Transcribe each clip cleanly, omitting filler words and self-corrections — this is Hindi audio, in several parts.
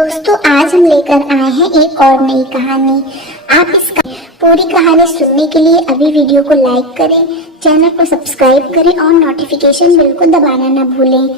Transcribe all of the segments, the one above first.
दोस्तों, आज हम लेकर आए हैं एक और नई कहानी। आप इस पूरी कहानी सुनने के लिए अभी वीडियो को लाइक करें, चैनल को सब्सक्राइब करें और नोटिफिकेशन बेल को दबाना न भूलें।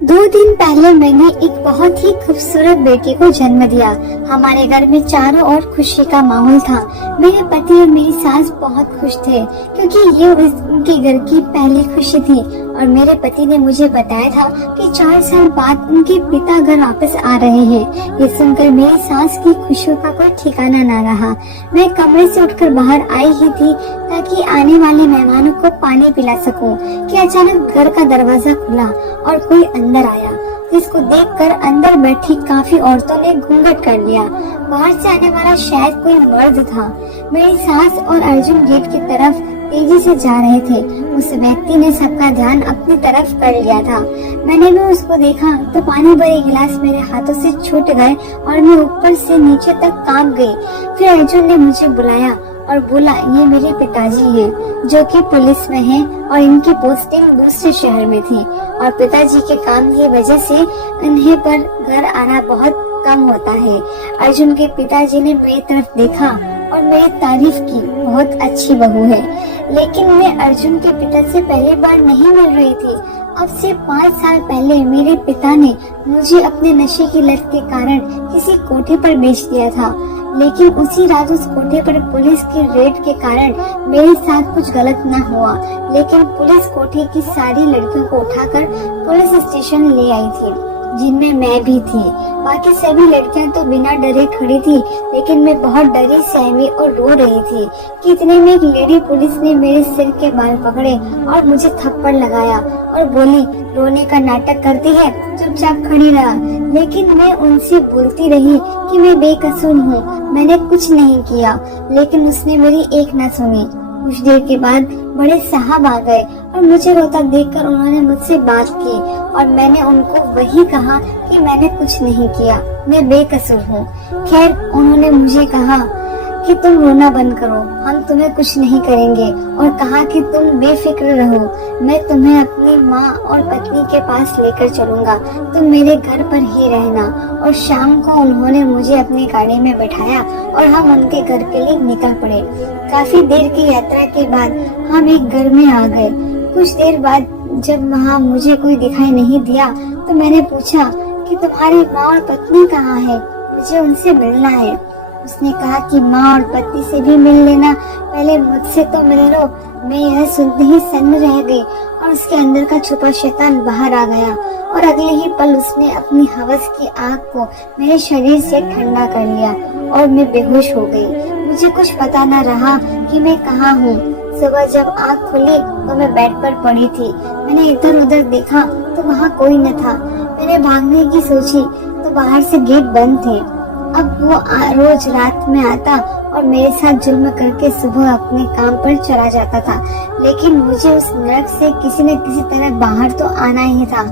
2 दिन पहले मैंने एक बहुत ही खूबसूरत बेटी को जन्म दिया। हमारे घर में चारों ओर खुशी का माहौल था। मेरे पति और मेरी सास बहुत खुश थे क्योंकि ये उनके घर की पहली खुशी थी। और मेरे पति ने मुझे बताया था कि 4 साल बाद उनके पिता घर वापस आ रहे हैं। ये सुनकर मेरी सास की खुशियों का कोई ठिकाना न रहा। मैं कमरे से उठकर बाहर आई ही थी ताकि आने वाले मेहमानों को पानी पिला सकूं कि अचानक घर का दरवाजा खुला और कोई अंदर आया, जिसको देखकर अंदर बैठी काफी औरतों ने घूंघट कर लिया। बाहर से आने वाला शायद कोई मर्द था। मेरी सास और अर्जुन गेट की तरफ तेजी से जा रहे थे। उस व्यक्ति ने सबका ध्यान अपनी तरफ कर लिया था। मैंने भी उसको देखा तो पानी भरे गिलास मेरे हाथों से छूट गए और मैं ऊपर से नीचे तक कांप गई। फिर अर्जुन ने मुझे बुलाया और बोला, ये मेरे पिताजी हैं जो कि पुलिस में हैं और इनकी पोस्टिंग दूसरे शहर में थी और पिताजी के काम की वजह से इन्हें पर घर आना बहुत कम होता है। अर्जुन के पिताजी ने मेरी तरफ देखा और मेरी तारीफ की, बहुत अच्छी बहू है। लेकिन मैं अर्जुन के पिता से पहली बार नहीं मिल रही थी। अब से 5 साल पहले मेरे पिता ने मुझे अपने नशे की लत के कारण किसी कोठे पर बेच दिया था। लेकिन उसी रात उस कोठे पर पुलिस की रेड के कारण मेरे साथ कुछ गलत न हुआ। लेकिन पुलिस कोठे की सारी लड़कियों को उठाकर पुलिस स्टेशन ले आई थी, जिनमें मैं भी थी। बाकी सभी लड़कियां तो बिना डरे खड़ी थी, लेकिन मैं बहुत डरी, सहमी और रो रही थी कि इतने में एक लेडी पुलिस ने मेरे सिर के बाल पकड़े और मुझे थप्पड़ लगाया और बोली, रोने का नाटक करती है, चुपचाप खड़ी रहा। लेकिन मैं उनसे बोलती रही कि मैं बेकसूर हूँ, मैंने कुछ नहीं किया। लेकिन उसने मेरी एक न सुनी। कुछ देर के बाद बड़े साहब आ गए और मुझे रोता देखकर उन्होंने मुझसे बात की और मैंने उनको वही कहा कि मैंने कुछ नहीं किया, मैं बेकसूर हूँ। खैर, उन्होंने मुझे कहा कि तुम रोना बंद करो, हम तुम्हें कुछ नहीं करेंगे और कहा कि तुम बेफिक्र रहो, मैं तुम्हें अपनी माँ और पत्नी के पास लेकर चलूंगा, तुम मेरे घर पर ही रहना। और शाम को उन्होंने मुझे अपनी गाड़ी में बैठाया और हम उनके घर के लिए निकल पड़े। काफी देर की यात्रा के बाद हम एक घर में आ गए। कुछ देर बाद जब वहाँ मुझे कोई दिखाई नहीं दिया तो मैंने पूछा कि तुम्हारी माँ और पत्नी कहाँ है, मुझे उनसे मिलना है। उसने कहा कि माँ और पति से भी मिल लेना, पहले मुझसे तो मिल लो। मैं यह सुनते ही सन्न रह गई और उसके अंदर का छुपा शैतान बाहर आ गया और अगले ही पल उसने अपनी हवस की आग को मेरे शरीर से ठंडा कर लिया और मैं बेहोश हो गई। मुझे कुछ पता न रहा कि मैं कहाँ हूँ। सुबह जब आँख खुली तो मैं बेड पर पड़ी थी। मैंने इधर उधर देखा तो वहाँ कोई न था। मैंने भागने की सोची तो बाहर से गेट बंद थे। अब वो रोज रात में आता और मेरे साथ जुल्म करके सुबह अपने काम पर चला जाता था। लेकिन मुझे उस नरक से किसी न किसी तरह बाहर तो आना ही था।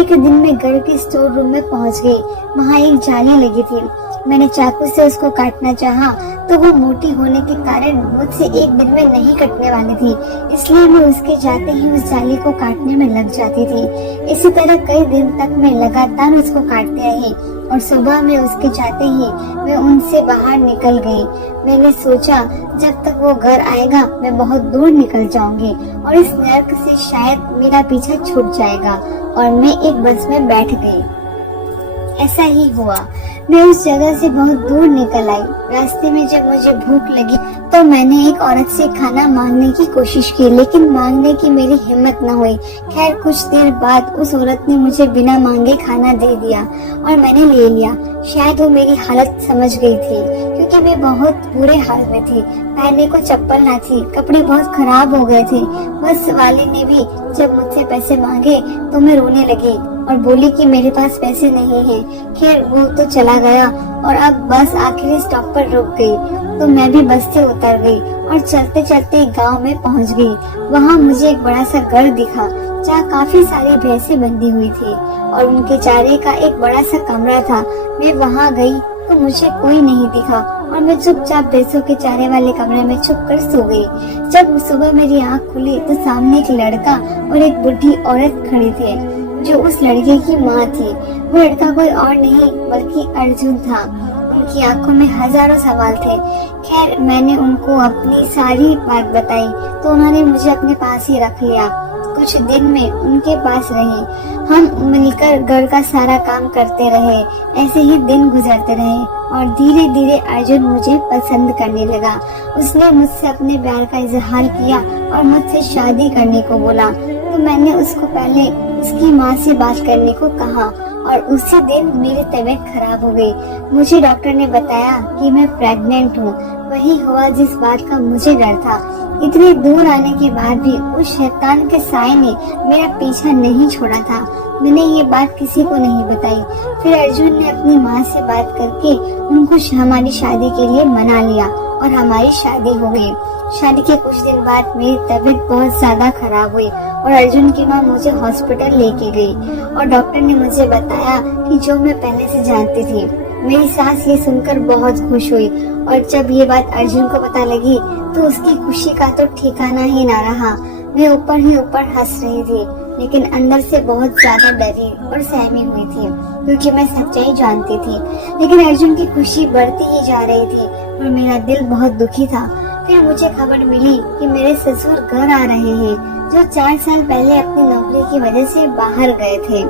एक दिन मैं घर के स्टोर रूम में पहुंच गई। वहाँ एक जाली लगी थी। मैंने चाकू से उसको काटना चाहा तो वो मोटी होने के कारण मुझसे एक दिन में नहीं कटने वाली थी, इसलिए मैं उसके जाते ही उस जाली को काटने में लग जाती थी। इसी तरह कई दिन तक मैं लगातार उसको काटते रही और सुबह में उसके जाते ही मैं उनसे बाहर निकल गई। मैंने सोचा जब तक वो घर आएगा मैं बहुत दूर निकल जाऊंगी और इस नरक से शायद मेरा पीछा छूट जाएगा। और मैं एक बस में बैठ गई। ऐसा ही हुआ। मैं उस जगह से बहुत दूर निकल आई। रास्ते में जब मुझे भूख लगी तो मैंने एक औरत से खाना मांगने की कोशिश की, लेकिन मांगने की मेरी हिम्मत न हुई। खैर, कुछ देर बाद उस औरत ने मुझे बिना मांगे खाना दे दिया और मैंने ले लिया। शायद वो मेरी हालत समझ गई थी क्योंकि मैं बहुत बुरे हाल में थी। पहनने को चप्पल न थी, कपड़े बहुत खराब हो गए थे। बस वाले ने भी जब मुझसे पैसे मांगे तो मैं रोने लगी और बोली कि मेरे पास पैसे नहीं हैं। खैर, वो तो चला गया और अब बस आखिरी स्टॉप पर रुक गई तो मैं भी बस से उतर गई और चलते चलते एक गांव में पहुंच गई। वहां मुझे एक बड़ा सा घर दिखा जहाँ काफी सारी भैंसें बंधी हुई थी और उनके चारे का एक बड़ा सा कमरा था। मैं वहां गई तो मुझे कोई नहीं दिखा और मैं चुपचाप भैंसों के चारे वाले कमरे में छुप कर सो गई। जब सुबह मेरी आँख खुली तो सामने एक लड़का और एक बुढ़ी औरत खड़ी थे। जो उस लड़के की माँ थी। वो लड़का कोई और नहीं बल्कि अर्जुन था। उनकी आंखों में हजारों सवाल थे। खैर, मैंने उनको अपनी सारी बात बताई तो उन्होंने मुझे अपने पास ही रख लिया। कुछ दिन में उनके पास रही। हम मिलकर घर का सारा काम करते रहे। ऐसे ही दिन गुजरते रहे और धीरे धीरे अर्जुन मुझे पसंद करने लगा। उसने मुझसे अपने प्यार का इजहार किया और मुझसे शादी करने को बोला। तो मैंने उसको पहले उसकी माँ से बात करने को कहा और उसी दिन मेरी तबीयत खराब हो गई। मुझे डॉक्टर ने बताया कि मैं प्रेग्नेंट हूँ। वही हुआ जिस बात का मुझे डर था। इतनी दूर आने के बाद भी उस शैतान के साए ने मेरा पीछा नहीं छोड़ा था। मैंने ये बात किसी को नहीं बताई। फिर अर्जुन ने अपनी माँ से बात करके उनको हमारी शादी के लिए मना लिया और हमारी शादी हो गई। शादी के कुछ दिन बाद मेरी तबीयत बहुत ज्यादा खराब हुई और अर्जुन की माँ मुझे हॉस्पिटल लेके गई और डॉक्टर ने मुझे बताया कि जो मैं पहले से जानती थी। मेरी सास ये सुनकर बहुत खुश हुई और जब ये बात अर्जुन को पता लगी तो उसकी खुशी का तो ठिकाना ही ना रहा। मैं ऊपर ही ऊपर हंस रही थी लेकिन अंदर से बहुत ज्यादा डरी और सहमी हुई थी क्योंकि मैं सच्चाई जानती थी। लेकिन अर्जुन की खुशी बढ़ती ही जा रही थी और मेरा दिल बहुत दुखी था। फिर मुझे खबर मिली कि मेरे ससुर घर आ रहे हैं जो 4 साल पहले अपनी नौकरी की वजह से बाहर गए थे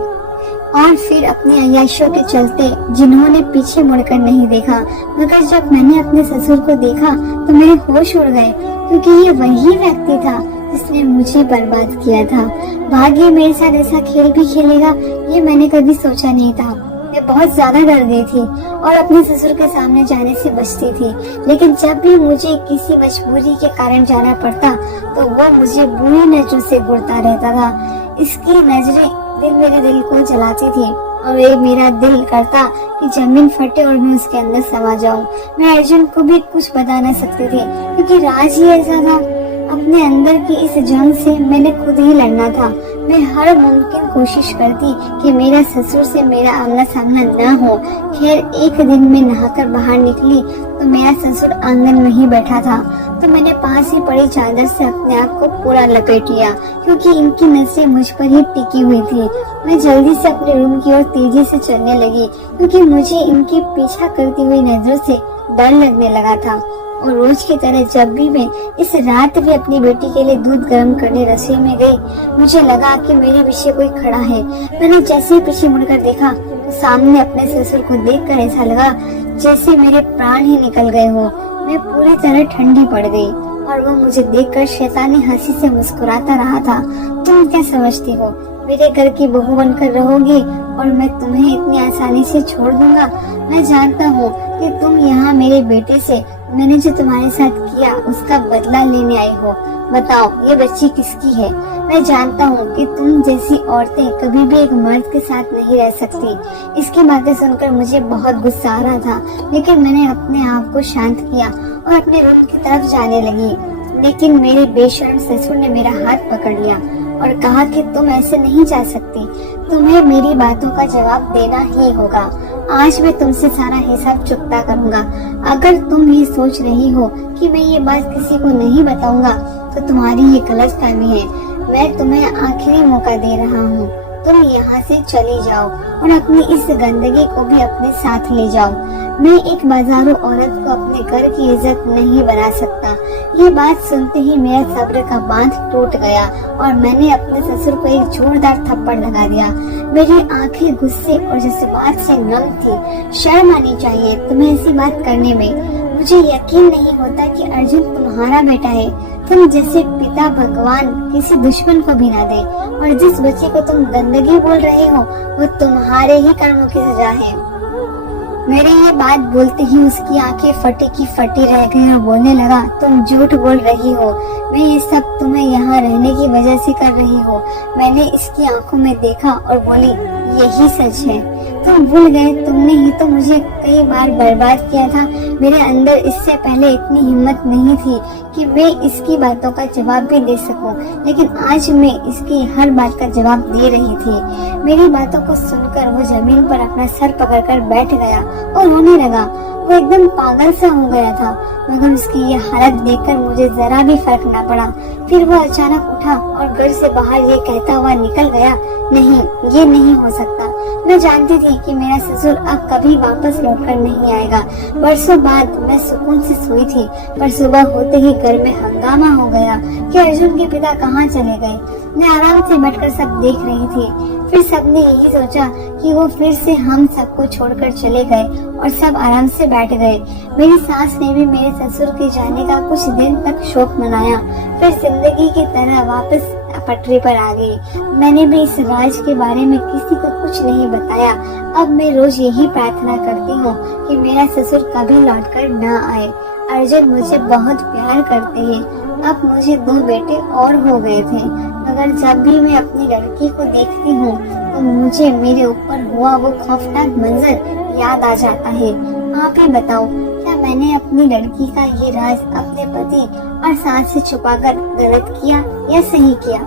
और फिर अपनी अय्याशों के चलते जिन्होंने पीछे मुड़कर नहीं देखा। मगर जब मैंने अपने ससुर को देखा तो मेरे होश उड़ गए क्योंकि ये वही व्यक्ति था जिसने मुझे बर्बाद किया था। भाग्य मेरे साथ ऐसा खेल भी खेलेगा ये मैंने कभी सोचा नहीं था। मैं बहुत ज्यादा डर गई थी और अपने ससुर के सामने जाने से बचती थी। लेकिन जब भी मुझे किसी मजबूरी के कारण जाना पड़ता तो वो मुझे बुरी नजरों से घूरता रहता था। इसकी नजरें मेरे दिल को जलाती थी और ये मेरा दिल करता कि जमीन फटे और मैं उसके अंदर समा जाऊं। मैं अर्जुन को भी कुछ बता न सकती थी क्योंकि राज ही ऐसा था। अपने अंदर की इस जंग से मैंने खुद ही लड़ना था। मैं हर मुमकिन कोशिश करती कि मेरा ससुर से मेरा आमना सामना न हो। खैर, एक दिन मैं नहाकर बाहर निकली तो मेरा ससुर आंगन में ही बैठा था। तो मैंने पास ही पड़ी चादर से अपने आप को पूरा लपेट लिया क्योंकि इनकी नजरें मुझ पर ही टिकी हुई थी। मैं जल्दी से अपने रूम की ओर तेजी से चलने लगी क्योंकि मुझे इनके पीछा करती हुई नजरों से डर लगने लगा था। और रोज की तरह जब भी मैं इस रात भी अपनी बेटी के लिए दूध गर्म करने रसोई में गई, मुझे लगा कि मेरे पीछे कोई खड़ा है। मैंने जैसे ही पीछे मुड़कर देखा तो सामने अपने ससुर को देखकर ऐसा लगा जैसे मेरे प्राण ही निकल गए हो। मैं पूरी तरह ठंडी पड़ गई और वो मुझे देखकर शैतानी हंसी से मुस्कुराता रहा था। तुम क्या समझती हो मेरे घर की बहू बनकर रहोगी और मैं तुम्हें इतनी आसानी से छोड़ दूंगा? मैं जानता हूँ कि तुम यहाँ मेरे बेटे से मैंने जो तुम्हारे साथ किया उसका बदला लेने आई हो। बताओ ये बच्ची किसकी है? मैं जानता हूँ कि तुम जैसी औरतें कभी भी एक मर्द के साथ नहीं रह सकती। इसकी बातें सुनकर मुझे बहुत गुस्सा आ रहा था लेकिन मैंने अपने आप को शांत किया और अपने रूम की तरफ जाने लगी। लेकिन मेरे बेशर्म ससुर ने मेरा हाथ पकड़ लिया और कहा कि तुम ऐसे नहीं जा सकती, तुम्हें मेरी बातों का जवाब देना ही होगा। आज मैं तुमसे सारा हिसाब चुकता करूंगा। अगर तुम ये सोच रही हो कि मैं ये बात किसी को नहीं बताऊंगा तो तुम्हारी ये गलतफहमी है। मैं तुम्हें आखिरी मौका दे रहा हूँ। तुम यहाँ से चली जाओ और अपनी इस गंदगी को भी अपने साथ ले जाओ। मैं एक बाजारू औरत को अपने घर की इज्जत नहीं बना सकता। ये बात सुनते ही मेरा सब्र का बांध टूट गया और मैंने अपने ससुर को एक जोरदार थप्पड़ लगा दिया। मेरी आंखें गुस्से और जज्बात से नम थी। शर्म आनी चाहिए तुम्हें ऐसी बात करने में। मुझे यकीन नहीं होता कि अर्जुन तुम्हारा बेटा है। तुम जैसे पिता भगवान किसी दुश्मन को भी ना दे और जिस बच्चे को तुम गंदगी बोल रहे हो वो तुम्हारे ही कर्मों की सजा है। मेरी ये बात बोलते ही उसकी आंखें फटी की फटी रह गई और बोलने लगा, तुम झूठ बोल रही हो। मैं ये सब तुम्हें यहाँ रहने की वजह से कर रही हो। मैंने इसकी आंखों में देखा और बोली, यही सच है। तुम भूल गए, तुमने ही तो मुझे कई बार बर्बाद किया था। मेरे अंदर इससे पहले इतनी हिम्मत नहीं थी कि मैं इसकी बातों का जवाब भी दे सकूं, लेकिन आज मैं इसकी हर बात का जवाब दे रही थी। मेरी बातों को सुनकर वो जमीन पर अपना सर पकड़कर बैठ गया और रोने लगा। वो एकदम पागल सा हो गया था, मगर उसकी ये हालत देखकर मुझे जरा भी फर्क न पड़ा। फिर वो अचानक उठा और घर से बाहर ये कहता हुआ निकल गया, नहीं, ये नहीं हो सकता। मैं जानती थी कि मेरा ससुर अब कभी वापस लौटकर नहीं आएगा। बरसों बाद मैं सुकून से सोई थी, पर सुबह होते ही घर में हंगामा हो गया कि अर्जुन के पिता कहाँ चले गए। मैं आराम से बैठकर सब देख रही थी। फिर सबने यही सोचा कि वो फिर से हम सबको छोड़कर चले गए और सब आराम से बैठ गए। मेरी सास ने भी मेरे ससुर के जाने का कुछ दिन तक शोक मनाया, फिर जिंदगी की तरह वापस पटरी पर आ गई। मैंने भी इस राज के बारे में किसी को कुछ नहीं बताया। अब मैं रोज यही प्रार्थना करती हूँ कि मेरा ससुर कभी लौटकर न आए। अर्जुन मुझे बहुत प्यार करते हैं। अब मुझे 2 बेटे और हो गए थे, मगर जब भी मैं अपनी लड़की को देखती हूँ तो मुझे मेरे ऊपर हुआ वो खौफनाक मंजर याद आ जाता है। आप ही बताओ, क्या मैंने अपनी लड़की का ये राज अपने पति और सास से छुपाकर गलत किया या सही किया?